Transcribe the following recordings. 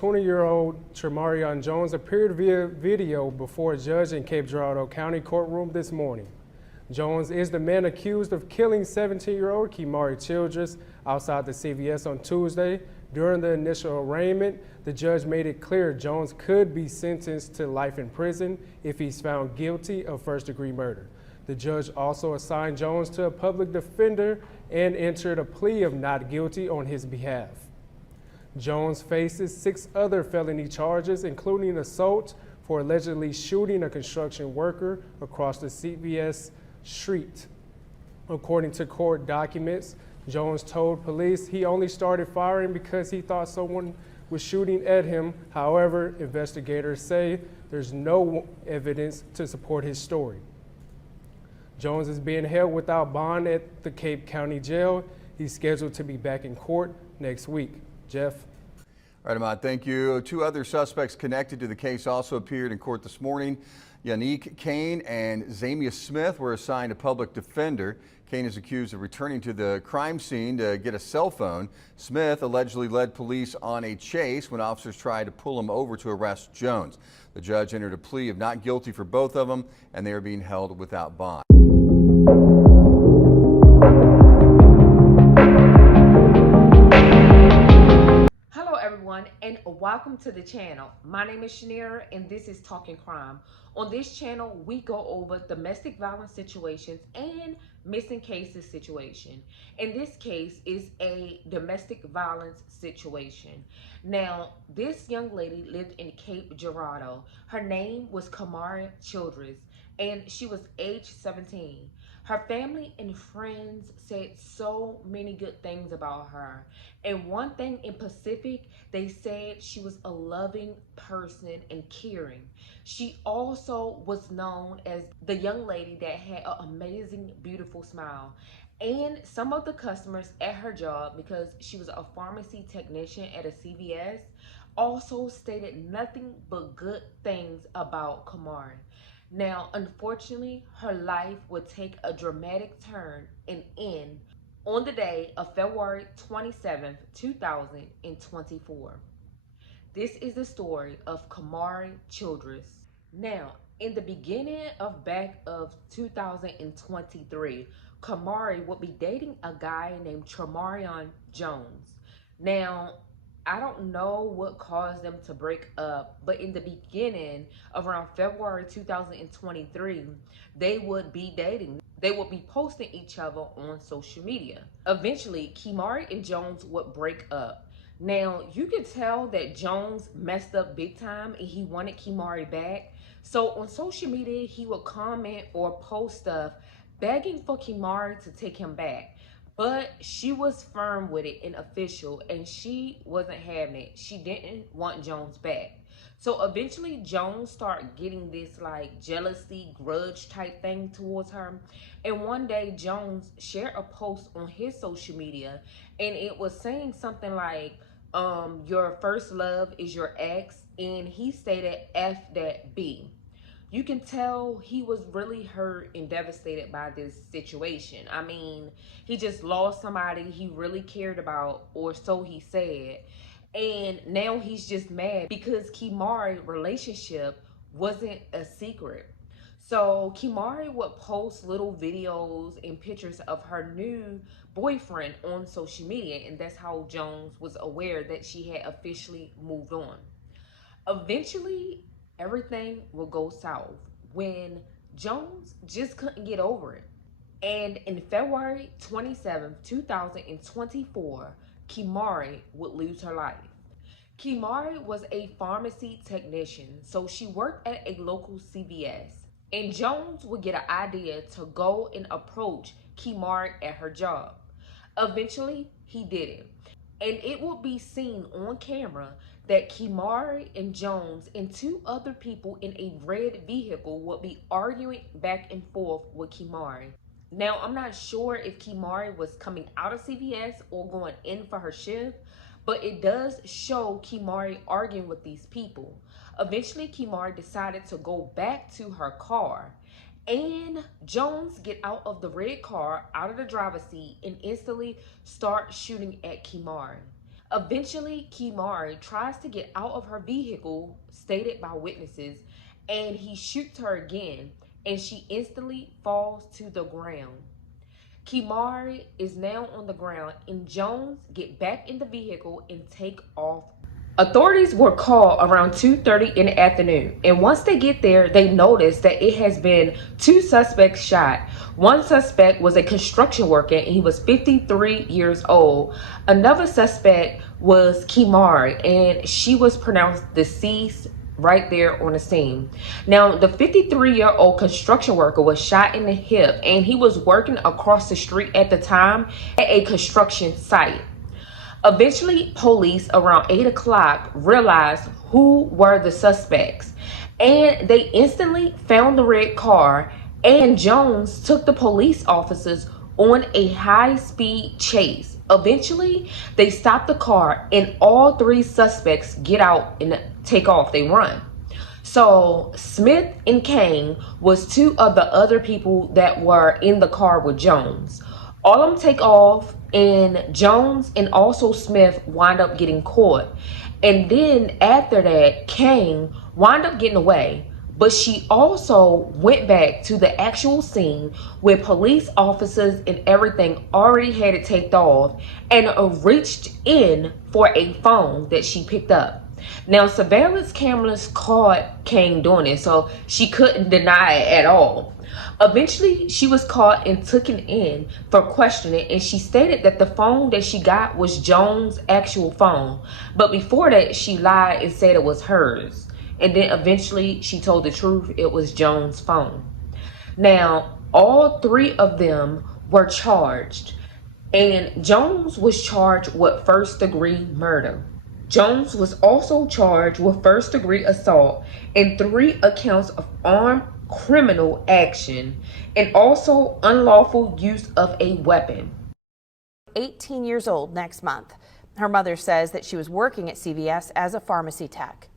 20-year-old Tre'Marion Jones appeared via video before a judge in Cape Girardeau County courtroom this morning. Jones is the man accused of killing 17-year-old Kemari Childress outside the CVS on Tuesday. During the initial arraignment, the judge made it clear Jones could be sentenced to life in prison if he's found guilty of first-degree murder. The judge also assigned Jones to a public defender and entered a plea of not guilty on his behalf. Jones faces 6 other felony charges, including assault for allegedly shooting a construction worker across the CVS street. According to court documents, Jones told police he only started firing because he thought someone was shooting at him. However, investigators say there's no evidence to support his story. Jones is being held without bond at the Cape County Jail. He's scheduled to be back in court next week. Jeff. All right, Ahmad, thank you. 2 other suspects connected to the case also appeared in court this morning. Yannick Kane and Zamia Smith were assigned a public defender. Kane is accused of returning to the crime scene to get a cell phone. Smith allegedly led police on a chase when officers tried to pull him over to arrest Jones. The judge entered a plea of not guilty for both of them, and they are being held without bond. And welcome to the channel. My name is Shanira and this is Talking Crime. On this channel, we go over domestic violence situations and missing cases situation. In this case is a domestic violence situation. Now, this young lady lived in Cape Girardeau. Her name was Kemari Childress and she was age 17. Her family and friends said so many good things about her. And one thing in Pacific, they said she was a loving person and caring. She also was known as the young lady that had an amazing, beautiful smile. And some of the customers at her job, because she was a pharmacy technician at a CVS, also stated nothing but good things about Kemari. Now, unfortunately, her life would take a dramatic turn and end on the day of February 27th, 2024. This is the story of Kemari Childress. Now, in the beginning of back of 2023, Kemari would be dating a guy named Tre'Marion Jones. Now, I don't know what caused them to break up, but in the beginning, around February 2023, they would be dating. They would be posting each other on social media. Eventually, Kemari and Jones would break up. Now, you could tell that Jones messed up big time and he wanted Kemari back. So on social media, he would comment or post stuff begging for Kemari to take him back. But she was firm with it and official, and she wasn't having it. She didn't want Jones back. So eventually Jones started getting this like jealousy, grudge type thing towards her. And one day Jones shared a post on his social media, and it was saying something like, your first love is your ex, and he stated F that B. You can tell he was really hurt and devastated by this situation. I mean, he just lost somebody he really cared about, or so he said. And now he's just mad because Kemari's relationship wasn't a secret. So Kemari would post little videos and pictures of her new boyfriend on social media, and that's how Jones was aware that she had officially moved on. Eventually, everything will go south when Jones just couldn't get over it. And in February 27th, 2024, Kemari would lose her life. Kemari was a pharmacy technician, so she worked at a local CVS. And Jones would get an idea to go and approach Kemari at her job. Eventually, he did it. And it will be seen on camera that Kemari and Jones and 2 other people in a red vehicle would be arguing back and forth with Kemari. Now, I'm not sure if Kemari was coming out of CVS or going in for her shift, but it does show Kemari arguing with these people. Eventually, Kemari decided to go back to her car, and Jones get out of the red car, out of the driver's seat, and instantly start shooting at Kemari. Eventually, Kemari tries to get out of her vehicle, stated by witnesses, and he shoots her again, and she instantly falls to the ground. Kemari is now on the ground, and Jones get back in the vehicle and take off. Authorities were called around 2:30 in the afternoon, and once they get there, they notice that it has been two suspects shot. One suspect was a construction worker, and he was 53 years old. Another suspect was Kemari, and she was pronounced deceased right there on the scene. Now, the 53-year-old construction worker was shot in the hip, and he was working across the street at the time at a construction site. Eventually, police around 8 o'clock realized who were the suspects, and they instantly found the red car, and Jones took the police officers on a high-speed chase. Eventually, they stop the car, and all three suspects get out and take off. They run. So Smith and Kane was two of the other people that were in the car with Jones. All of them take off, and Jones and also Smith wind up getting caught. And then after that, Kane wind up getting away. But she also went back to the actual scene where police officers and everything already had it taped off, and reached in for a phone that she picked up. Now, surveillance cameras caught Kane doing it, so she couldn't deny it at all. Eventually, she was caught and taken in for questioning, and she stated that the phone that she got was Jones' actual phone. But before that, she lied and said it was hers. And then eventually, she told the truth, it was Jones' phone. Now, all three of them were charged, and Jones was charged with first-degree murder. Jones was also charged with first-degree assault and 3 accounts of armed criminal action, and also unlawful use of a weapon. 18 years old next month. Her mother says that she was working at CVS as a pharmacy tech.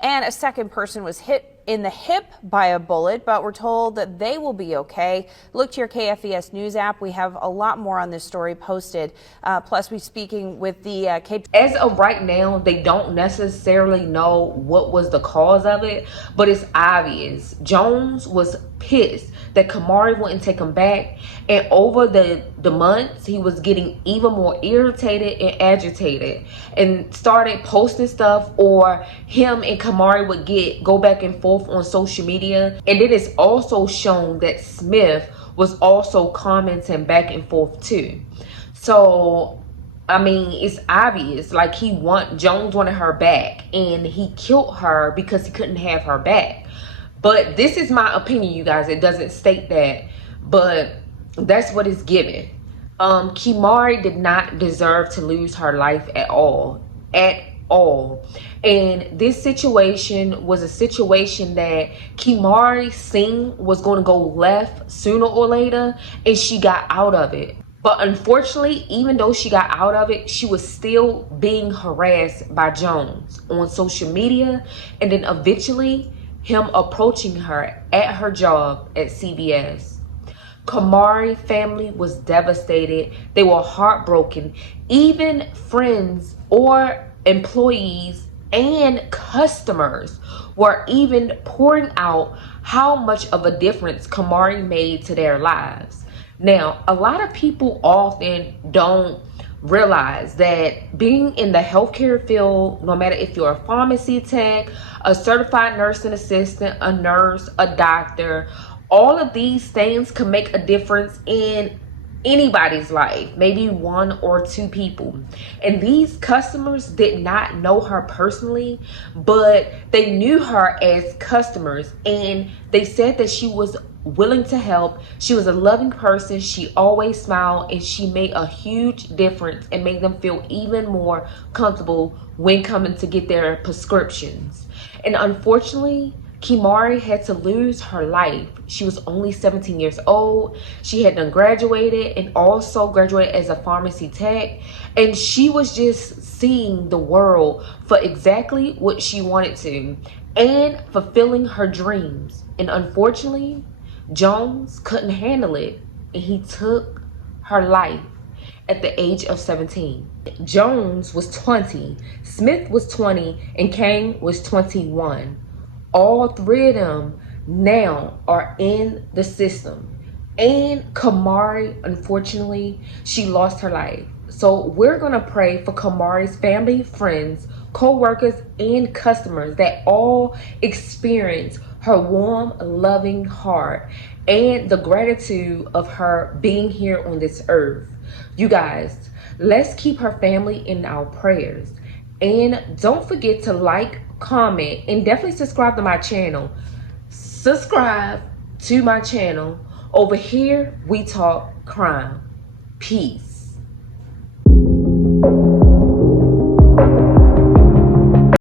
And a second person was hit in the hip by a bullet, but we're told that they will be okay. Look to your KFES News app. We have a lot more on this story posted. Plus, we're speaking with the Cape. As of right now, they don't necessarily know what was the cause of it, but it's obvious. Jones was pissed that Kemari wouldn't take him back, and over the months, he was getting even more irritated and agitated, and started posting stuff, or him and Kemari would go back and forth on social media. And it is also shown that Smith was also commenting back and forth too. So I mean, it's obvious, like Jones wanted her back, and he killed her because he couldn't have her back. But this is my opinion, you guys. It doesn't state that, but that's what it's given. Kemari did not deserve to lose her life at all. And this situation was a situation that Kemari seen was going to go left sooner or later, and she got out of it. But unfortunately, even though she got out of it, she was still being harassed by Jones on social media, and then eventually him approaching her at her job at CVS. Kemari family was devastated. They were heartbroken. Even friends or employees and customers were even pouring out how much of a difference Kemari made to their lives. Now, a lot of people often don't realize that being in the healthcare field, no matter if you're a pharmacy tech, a certified nursing assistant, a nurse, a doctor, all of these things can make a difference in anybody's life, maybe 1 or 2 people. And these customers did not know her personally, but they knew her as customers, and they said that she was willing to help. She was a loving person. She always smiled, and she made a huge difference and made them feel even more comfortable when coming to get their prescriptions. And unfortunately, Kemari had to lose her life. She was only 17 years old. She had done graduated and also graduated as a pharmacy tech. And she was just seeing the world for exactly what she wanted to and fulfilling her dreams. And unfortunately, Jones couldn't handle it, and he took her life. at the age of 17. Jones was 20, Smith was 20, and Kane was 21. All three of them now are in the system. And Kemari, unfortunately, she lost her life. So we're going to pray for Kemari's family, friends, co-workers, and customers that all experience her warm, loving heart and the gratitude of her being here on this earth. You guys, let's keep her family in our prayers. And don't forget to like, comment, and definitely subscribe to my channel. Subscribe to my channel. Over here, we talk crime. Peace.